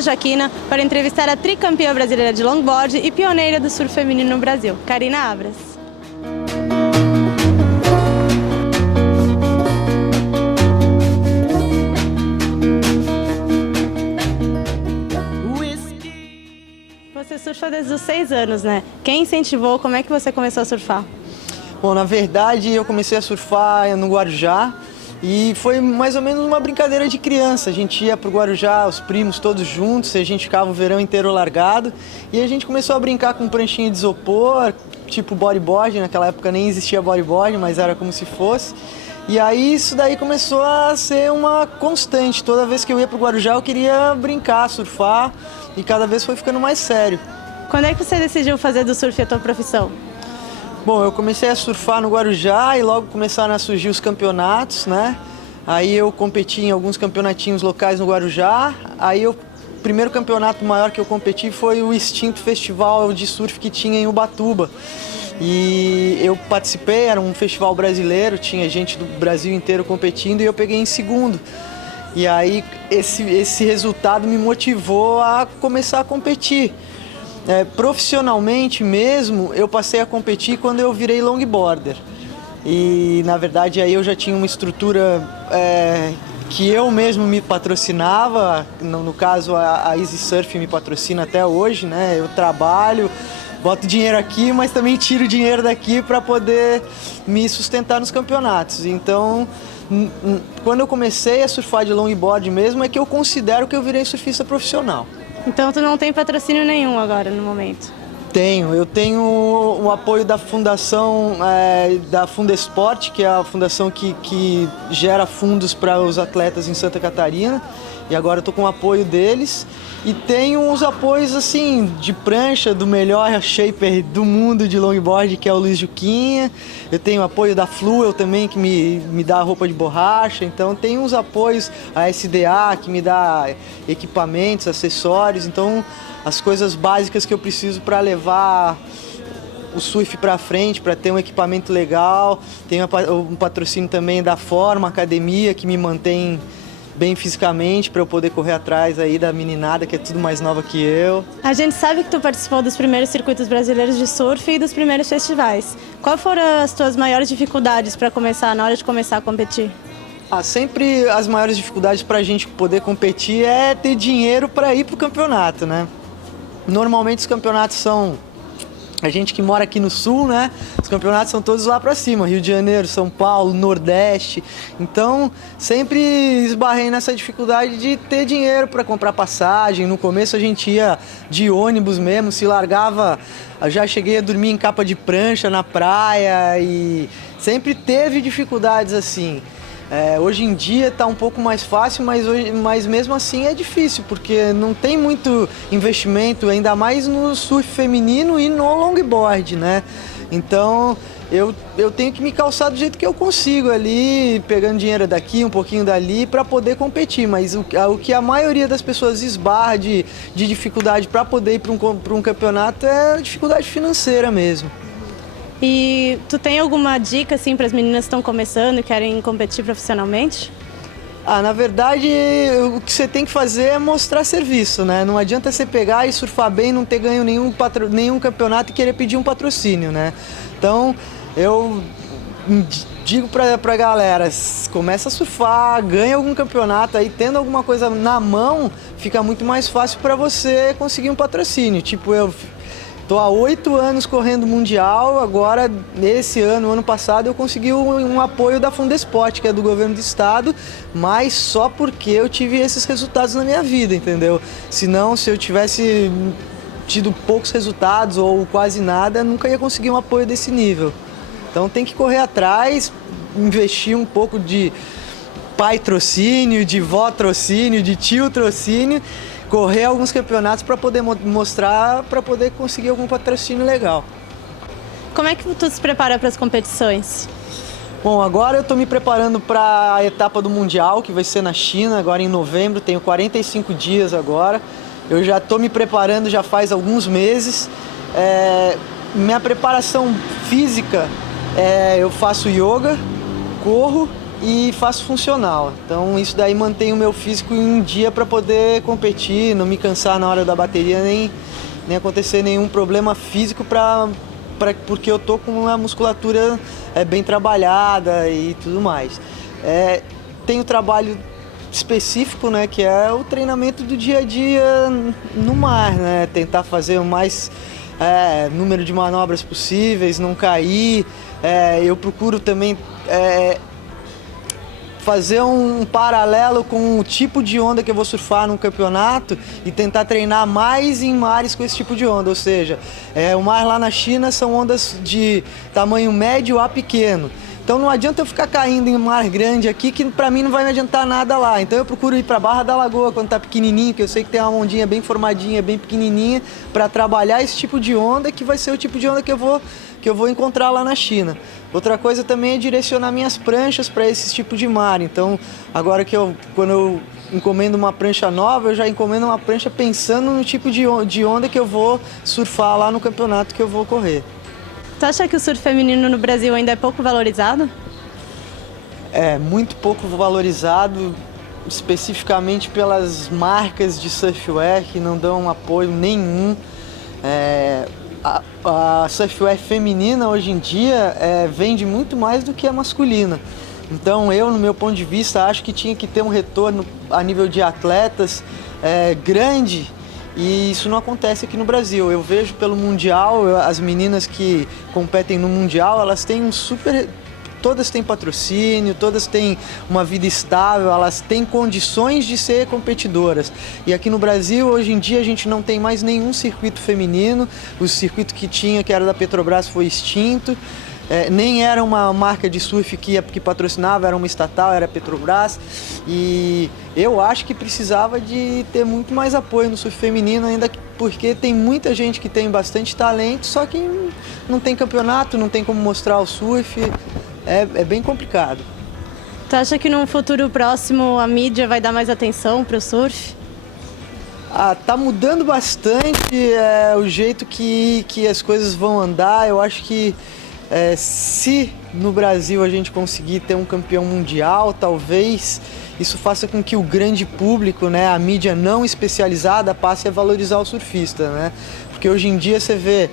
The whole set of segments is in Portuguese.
Santa Joaquina para entrevistar a tricampeã brasileira de longboard e pioneira do surf feminino no Brasil, Karina Abras. Você surfa desde os 6 anos, né? Quem incentivou? Como é que você começou a surfar? Bom, na verdade eu comecei a surfar no Guarujá e foi mais ou menos uma brincadeira de criança. A gente ia pro Guarujá, os primos todos juntos, e a gente ficava o verão inteiro largado e a gente começou a brincar com pranchinha de isopor, tipo bodyboard. Naquela época nem existia bodyboard, mas era como se fosse. E aí isso daí começou a ser uma constante. Toda vez que eu ia pro Guarujá eu queria brincar, surfar, e cada vez foi ficando mais sério. Quando é que você decidiu fazer do surf a tua profissão? Bom, eu comecei a surfar no Guarujá e logo começaram a surgir os campeonatos, né? Aí eu competi em alguns campeonatinhos locais no Guarujá. Aí o primeiro campeonato maior que eu competi foi o extinto festival de surf que tinha em Ubatuba. E eu participei, era um festival brasileiro, tinha gente do Brasil inteiro competindo e eu peguei em segundo. E aí esse resultado me motivou a começar a competir. Profissionalmente mesmo, eu passei a competir quando eu virei longboarder. E na verdade aí eu já tinha uma estrutura que eu mesmo me patrocinava. No caso a Easy Surf me patrocina até hoje, né? Eu trabalho, boto dinheiro aqui, mas também tiro dinheiro daqui para poder me sustentar nos campeonatos. Então, quando eu comecei a surfar de longboard mesmo, é que eu considero que eu virei surfista profissional. Então tu não tem patrocínio nenhum agora no momento? Eu tenho o apoio da fundação da Fundesport, que é a fundação que gera fundos para os atletas em Santa Catarina, e agora eu estou com o apoio deles. E tenho os apoios assim de prancha do melhor shaper do mundo de longboard, que é o Luiz Juquinha. Eu tenho o apoio da Fluel também, que me dá roupa de borracha. Então tenho uns apoios, a SDA, que me dá equipamentos, acessórios. Então as coisas básicas que eu preciso para levar o surf para frente, para ter um equipamento legal. Tenho um patrocínio também da Forma Academia, que me mantém bem fisicamente para eu poder correr atrás aí da meninada, que é tudo mais nova que eu. A gente sabe que tu participou dos primeiros circuitos brasileiros de surf e dos primeiros festivais. Quais foram as tuas maiores dificuldades na hora de começar a competir? Sempre as maiores dificuldades para a gente poder competir é ter dinheiro para ir pro campeonato, né? Normalmente os campeonatos são a gente que mora aqui no sul, né? Os campeonatos são todos lá pra cima, Rio de Janeiro, São Paulo, Nordeste. Então, sempre esbarrei nessa dificuldade de ter dinheiro para comprar passagem. No começo a gente ia de ônibus mesmo, se largava, eu já cheguei a dormir em capa de prancha na praia e sempre teve dificuldades assim. Hoje em dia está um pouco mais fácil, mas mesmo assim é difícil, porque não tem muito investimento, ainda mais no surf feminino e no longboard, né? Então eu tenho que me calçar do jeito que eu consigo ali, pegando dinheiro daqui, um pouquinho dali, para poder competir. Mas o que a maioria das pessoas esbarra de dificuldade para poder ir para um campeonato é a dificuldade financeira mesmo. E tu tem alguma dica assim para as meninas que estão começando e querem competir profissionalmente? Na verdade, o que você tem que fazer é mostrar serviço, né? Não adianta você pegar e surfar bem, não ter ganho nenhum campeonato e querer pedir um patrocínio, né? Então, eu digo pra galera, começa a surfar, ganha algum campeonato, aí tendo alguma coisa na mão, fica muito mais fácil para você conseguir um patrocínio. Tipo, eu tô há 8 anos correndo mundial, agora ano passado eu consegui um apoio da Fundesport, que é do governo do estado, mas só porque eu tive esses resultados na minha vida, entendeu? Senão, se eu tivesse tido poucos resultados ou quase nada, nunca ia conseguir um apoio desse nível. Então tem que correr atrás, investir um pouco de pai-trocínio, de vó-trocínio, de tio-trocínio, correr alguns campeonatos para poder mostrar, para poder conseguir algum patrocínio legal. Como é que tu se prepara para as competições? Bom, agora eu estou me preparando para a etapa do Mundial, que vai ser na China, agora em novembro, tenho 45 dias agora. Eu já estou me preparando já faz alguns meses. Minha preparação física, eu faço yoga, corro e faço funcional. Então isso daí mantém o meu físico em dia para poder competir, não me cansar na hora da bateria, nem acontecer nenhum problema físico porque eu tô com a musculatura bem trabalhada e tudo mais. Tem o trabalho específico, né, que é o treinamento do dia a dia no mar, né, tentar fazer o mais número de manobras possíveis, não cair. Eu procuro também fazer um paralelo com o tipo de onda que eu vou surfar num campeonato e tentar treinar mais em mares com esse tipo de onda, ou seja, o mar lá na China são ondas de tamanho médio a pequeno. Então não adianta eu ficar caindo em mar grande aqui, que pra mim não vai me adiantar nada lá. Então eu procuro ir pra Barra da Lagoa quando tá pequenininho, que eu sei que tem uma ondinha bem formadinha, bem pequenininha, pra trabalhar esse tipo de onda, que vai ser o tipo de onda que eu vou encontrar lá na China. Outra coisa também é direcionar minhas pranchas para esse tipo de mar. Então agora quando eu encomendo uma prancha nova, eu já encomendo uma prancha pensando no tipo de onda que eu vou surfar lá no campeonato que eu vou correr. Tu acha que o surf feminino no Brasil ainda é pouco valorizado? É muito pouco valorizado, especificamente pelas marcas de surfwear que não dão apoio nenhum. A surfwear feminina hoje em dia vende muito mais do que a masculina. Então eu, no meu ponto de vista, acho que tinha que ter um retorno a nível de atletas grande. E isso não acontece aqui no Brasil. Eu vejo pelo Mundial, as meninas que competem no Mundial, elas têm todas têm patrocínio, todas têm uma vida estável, elas têm condições de ser competidoras. E aqui no Brasil, hoje em dia, a gente não tem mais nenhum circuito feminino. O circuito que tinha, que era da Petrobras, foi extinto. Nem era uma marca de surf que patrocinava, era uma estatal, era a Petrobras. E eu acho que precisava de ter muito mais apoio no surf feminino, ainda porque tem muita gente que tem bastante talento, só que não tem campeonato, não tem como mostrar o surf. É bem complicado. Tu acha que num futuro próximo a mídia vai dar mais atenção para o surf? Tá mudando bastante o jeito que as coisas vão andar. Eu acho que se no Brasil a gente conseguir ter um campeão mundial, talvez isso faça com que o grande público, né, a mídia não especializada, passe a valorizar o surfista, né? Porque hoje em dia você vê,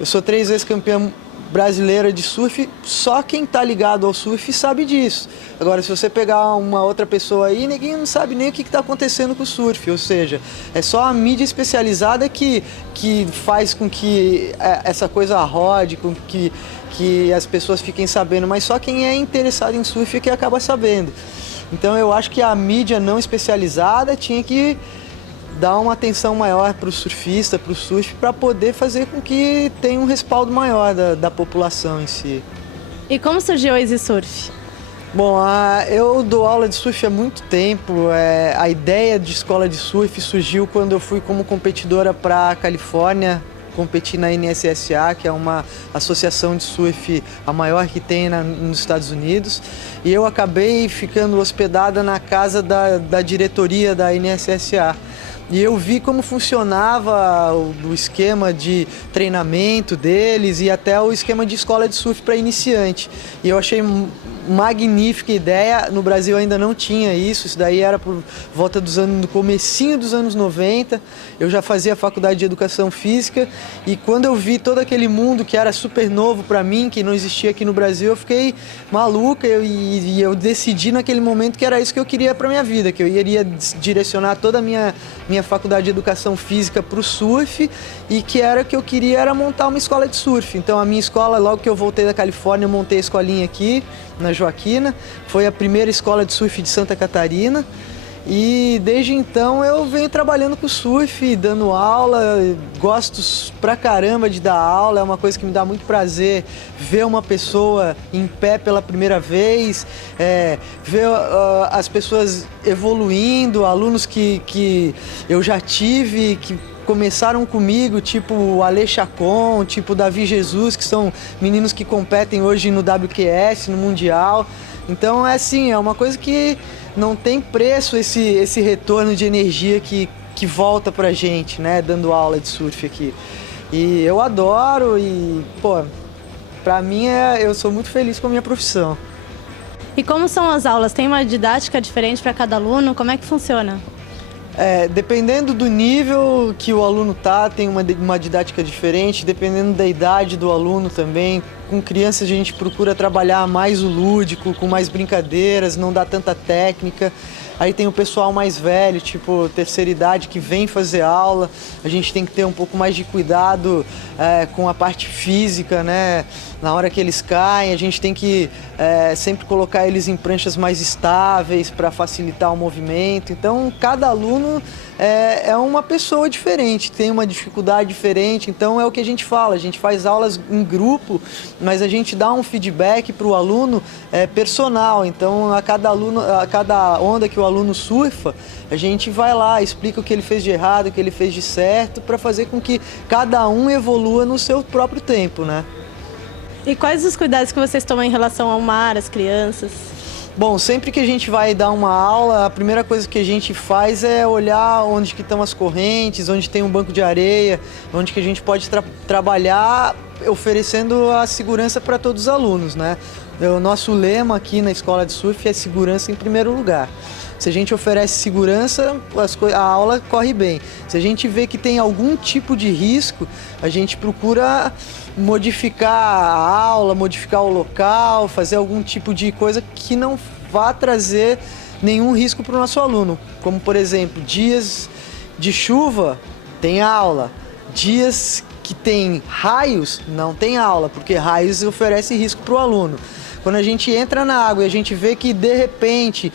eu sou 3 vezes campeão brasileira de surf, só quem tá ligado ao surf sabe disso. Agora, se você pegar uma outra pessoa aí, ninguém não sabe nem o que tá acontecendo com o surf, ou seja, é só a mídia especializada que faz com que essa coisa rode, com que as pessoas fiquem sabendo, mas só quem é interessado em surf é que acaba sabendo. Então eu acho que a mídia não especializada tinha que dar uma atenção maior para o surfista, para o surf, para poder fazer com que tenha um respaldo maior da população em si. E como surgiu o Easy Surf? Bom, eu dou aula de surf há muito tempo. A ideia de escola de surf surgiu quando eu fui como competidora para a Califórnia, competi na NSSA, que é uma associação de surf a maior que tem nos Estados Unidos, e eu acabei ficando hospedada na casa da diretoria da NSSA. E eu vi como funcionava o esquema de treinamento deles e até o esquema de escola de surf para iniciante. E eu achei magnífica ideia. No Brasil ainda não tinha isso daí era por volta do comecinho dos anos 90. Eu já fazia faculdade de educação física e quando eu vi todo aquele mundo que era super novo para mim, que não existia aqui no Brasil, eu fiquei maluca e eu decidi naquele momento que era isso que eu queria para minha vida, que eu iria direcionar toda a minha faculdade de educação física para o surf e que era que eu queria era montar uma escola de surf. Então a minha escola, logo que eu voltei da Califórnia, eu montei a escolinha aqui na Joaquina, foi a primeira escola de surf de Santa Catarina e desde então eu venho trabalhando com surf, dando aula, gosto pra caramba de dar aula, é uma coisa que me dá muito prazer ver uma pessoa em pé pela primeira vez, ver as pessoas evoluindo, alunos que eu já tive, que começaram comigo, tipo o Ale Chacon, tipo o Davi Jesus, que são meninos que competem hoje no WQS, no Mundial. Então é assim, é uma coisa que não tem preço esse retorno de energia que volta pra gente, né, dando aula de surf aqui. E eu adoro e, pô, pra mim eu sou muito feliz com a minha profissão. E como são as aulas? Tem uma didática diferente para cada aluno? Como é que funciona? Dependendo do nível que o aluno tá, tem uma didática diferente, dependendo da idade do aluno também. Com crianças a gente procura trabalhar mais o lúdico, com mais brincadeiras, não dá tanta técnica. Aí tem o pessoal mais velho, tipo terceira idade, que vem fazer aula. A gente tem que ter um pouco mais de cuidado com a parte física, né? Na hora que eles caem, a gente tem que sempre colocar eles em pranchas mais estáveis para facilitar o movimento. Então, cada aluno é uma pessoa diferente, tem uma dificuldade diferente. Então, é o que a gente fala, a gente faz aulas em grupo, mas a gente dá um feedback para o aluno personal. Então, a cada onda que o aluno surfa, a gente vai lá, explica o que ele fez de errado, o que ele fez de certo, para fazer com que cada um evolua no seu próprio tempo, né? E quais os cuidados que vocês tomam em relação ao mar, às crianças? Bom, sempre que a gente vai dar uma aula, a primeira coisa que a gente faz é olhar onde que estão as correntes, onde tem um banco de areia, onde que a gente pode trabalhar oferecendo a segurança para todos os alunos, né? O nosso lema aqui na escola de surf é segurança em primeiro lugar. Se a gente oferece segurança, a aula corre bem. Se a gente vê que tem algum tipo de risco, a gente procura modificar a aula, modificar o local, fazer algum tipo de coisa que não vá trazer nenhum risco para o nosso aluno. Como, por exemplo, dias de chuva, tem aula. Dias que tem raios, não tem aula, porque raios oferece risco para o aluno. Quando a gente entra na água e a gente vê que, de repente,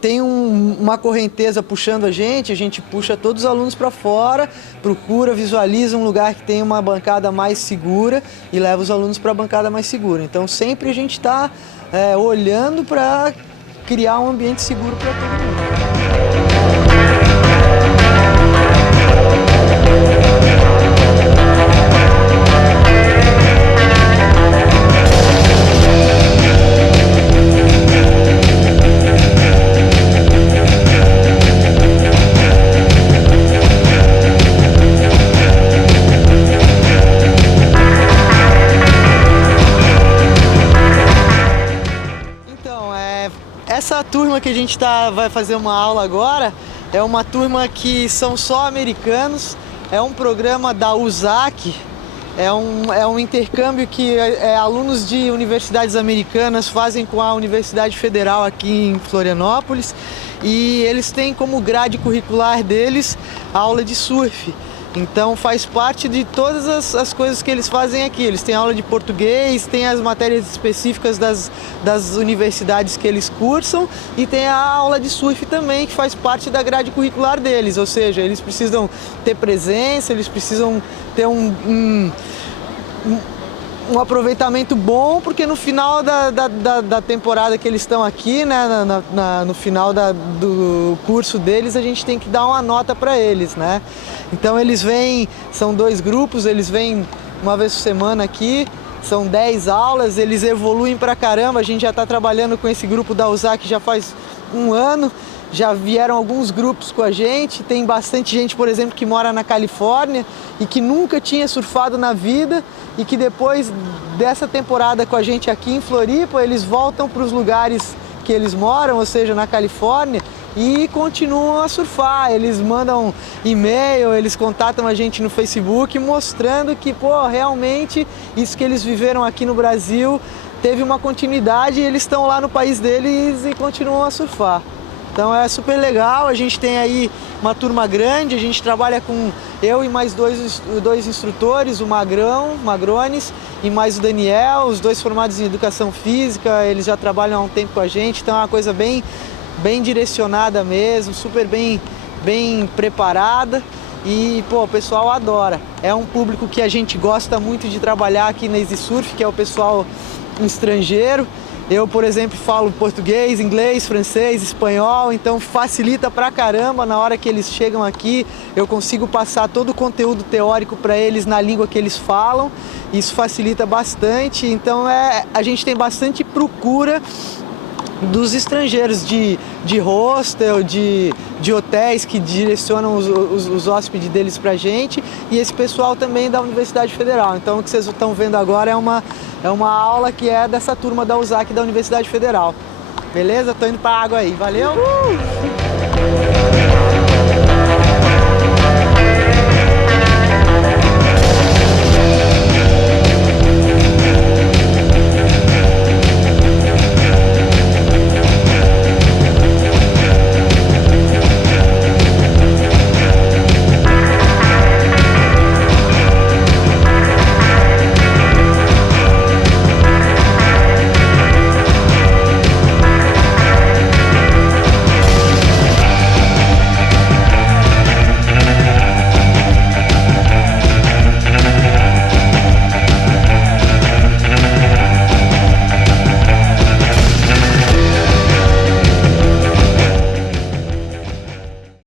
tem uma correnteza puxando a gente puxa todos os alunos para fora, procura, visualiza um lugar que tem uma bancada mais segura e leva os alunos para a bancada mais segura. Então, sempre a gente está olhando para criar um ambiente seguro para todo mundo. Essa turma que a gente vai fazer uma aula agora é uma turma que são só americanos, é um programa da USAC, é um intercâmbio que alunos de universidades americanas fazem com a Universidade Federal aqui em Florianópolis, e eles têm como grade curricular deles a aula de surf. Então faz parte de todas as coisas que eles fazem aqui. Eles têm aula de português, tem as matérias específicas das universidades que eles cursam e tem a aula de surf também, que faz parte da grade curricular deles. Ou seja, eles precisam ter presença, eles precisam ter um aproveitamento bom, porque no final da temporada que eles estão aqui, né, no final do curso deles, a gente tem que dar uma nota para eles, né? Então eles vêm, são 2 grupos, eles vêm uma vez por semana aqui, são 10 aulas, eles evoluem pra caramba. A gente já está trabalhando com esse grupo da USAC já faz 1 ano, já vieram alguns grupos com a gente, tem bastante gente, por exemplo, que mora na Califórnia e que nunca tinha surfado na vida e que depois dessa temporada com a gente aqui em Floripa, eles voltam para os lugares que eles moram, ou seja, na Califórnia, e continuam a surfar. Eles mandam e-mail, eles contatam a gente no Facebook mostrando que, realmente isso que eles viveram aqui no Brasil teve uma continuidade e eles estão lá no país deles e continuam a surfar. Então é super legal, a gente tem aí uma turma grande, a gente trabalha com eu e mais dois instrutores, o Magrones, e mais o Daniel, os 2 formados em Educação Física, eles já trabalham há um tempo com a gente, então é uma coisa bem direcionada mesmo, super bem preparada e, o pessoal adora. É um público que a gente gosta muito de trabalhar aqui na Easy Surf, que é o pessoal estrangeiro. Eu, por exemplo, falo português, inglês, francês, espanhol, então facilita pra caramba. Na hora que eles chegam aqui, eu consigo passar todo o conteúdo teórico para eles na língua que eles falam. Isso facilita bastante, então a gente tem bastante procura dos estrangeiros de hostel, de hotéis que direcionam os hóspedes deles pra gente, e esse pessoal também da Universidade Federal. Então o que vocês estão vendo agora é É uma aula que é dessa turma da USAC da Universidade Federal. Beleza? Tô indo pra água aí. Valeu?